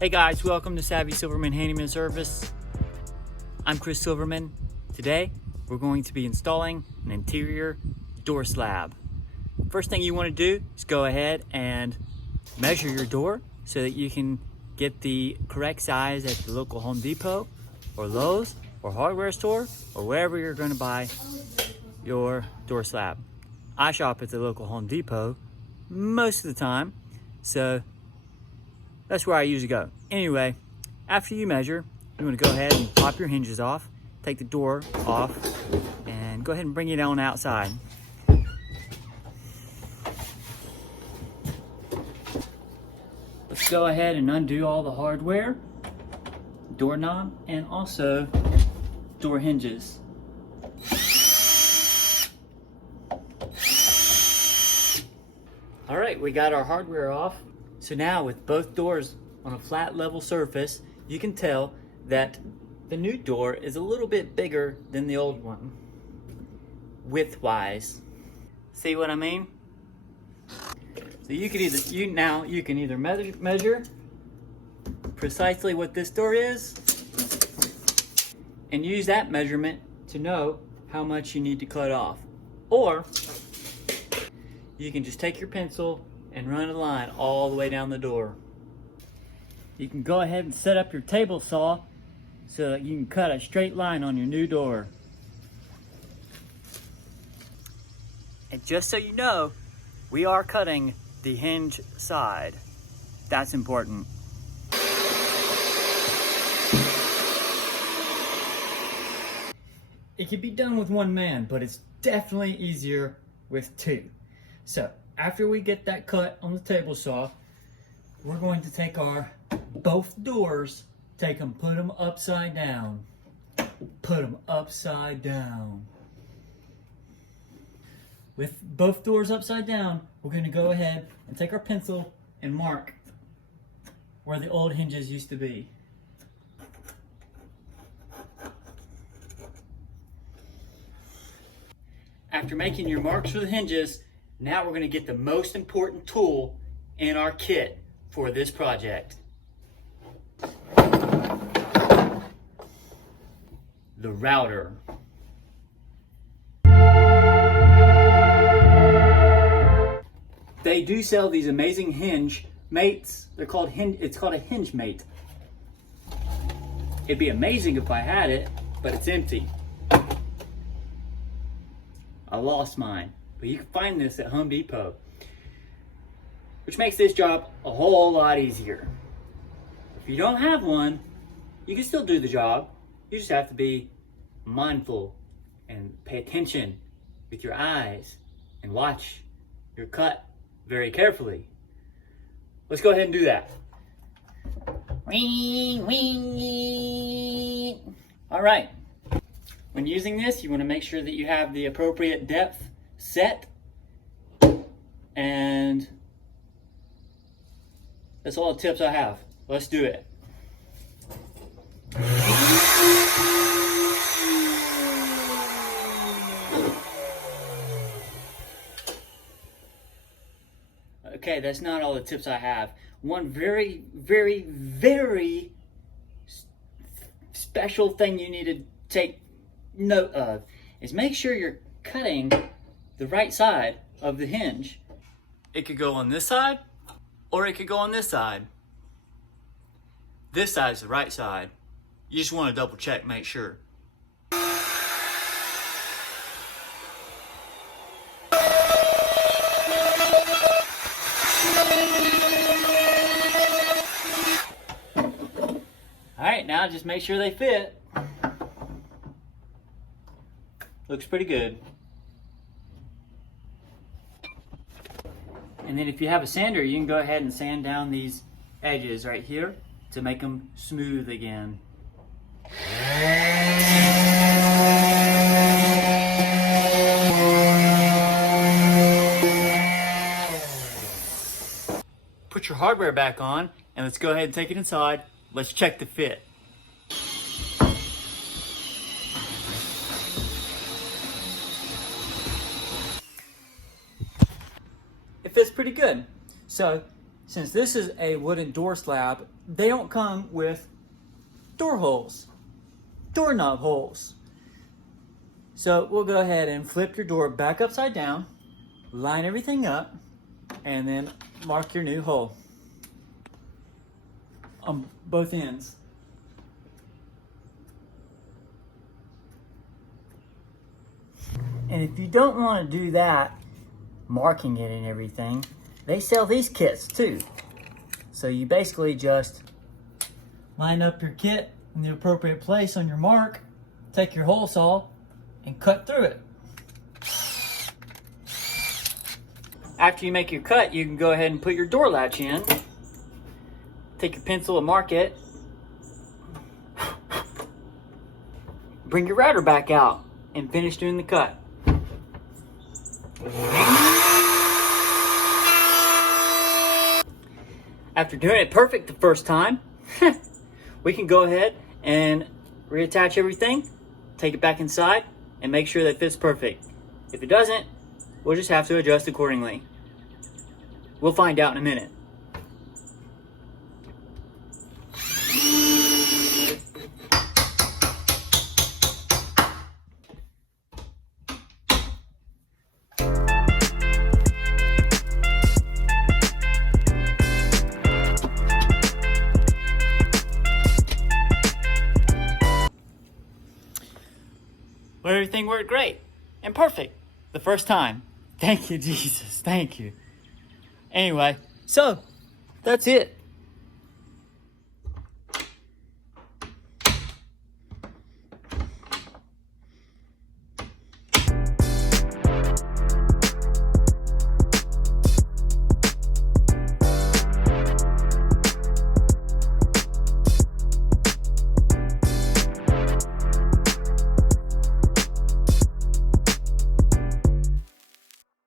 Hey guys, welcome to Savvy Silverman Handyman Service. I'm Chris Silverman. Today, we're going to be installing an interior door slab. First thing you want to do is go ahead and measure your door so that you can get the correct size at the local Home Depot or Lowe's or hardware store or wherever you're going to buy your door slab. I shop at the local Home Depot most of the time, so that's where I usually go. Anyway, after you measure, you want to go ahead and pop your hinges off, take the door off, and go ahead and bring it on outside. Let's go ahead and undo all the hardware, doorknob, and also door hinges. All right, we got our hardware off. So now with both doors on a flat level surface, you can tell that the new door is a little bit bigger than the old one, width-wise. See what I mean? So you can either measure precisely what this door is and use that measurement to know how much you need to cut off. Or you can just take your pencil and run a line all the way down the door. You can go ahead and set up your table saw so that you can cut a straight line on your new door. And just so you know, we are cutting the hinge side. That's important. It can be done with one man, but it's definitely easier with two. So after we get that cut on the table saw, we're going to take our both doors, put them upside down. Put them upside down. With both doors upside down, we're going to go ahead and take our pencil and mark where the old hinges used to be. After making your marks for the hinges, now we're going to get the most important tool in our kit for this project. The router. They do sell these amazing hinge mates. It's called a HingeMate. It'd be amazing if I had it, but it's empty. I lost mine. But you can find this at Home Depot, which makes this job a whole lot easier. If you don't have one, you can still do the job. You just have to be mindful and pay attention with your eyes and watch your cut very carefully. Let's go ahead and do that. All right. When using this, you want to make sure that you have the appropriate depth set, and that's all the tips I have. Let's do it. Okay, that's not all the tips I have. One very, very, very special thing you need to take note of is make sure you're cutting the right side of the hinge. It could go on this side, or it could go on this side. This side's the right side. You just want to double check, make sure. Alright, now just make sure they fit. Looks pretty good. And then if you have a sander, you can go ahead and sand down these edges right here to make them smooth again. Put your hardware back on and let's go ahead and take it inside. Let's check the fit. It fits pretty good. So since this is a wooden door slab, they don't come with door holes, doorknob holes. So we'll go ahead and flip your door back upside down, line everything up, and then mark your new hole on both ends. And if you don't want to do that, marking it and everything, they sell these kits too. So you basically just line up your kit in the appropriate place on your mark, take your hole saw, and cut through it. After you make your cut, you can go ahead and put your door latch in. Take your pencil and mark it. Bring your router back out and finish doing the cut. After doing it perfect the first time, we can go ahead and reattach everything, take it back inside, and make sure that it fits perfect. If it doesn't, we'll just have to adjust accordingly. We'll find out in a minute. Well, everything worked great and perfect the first time. Thank you, Jesus. Thank you. Anyway, so that's it.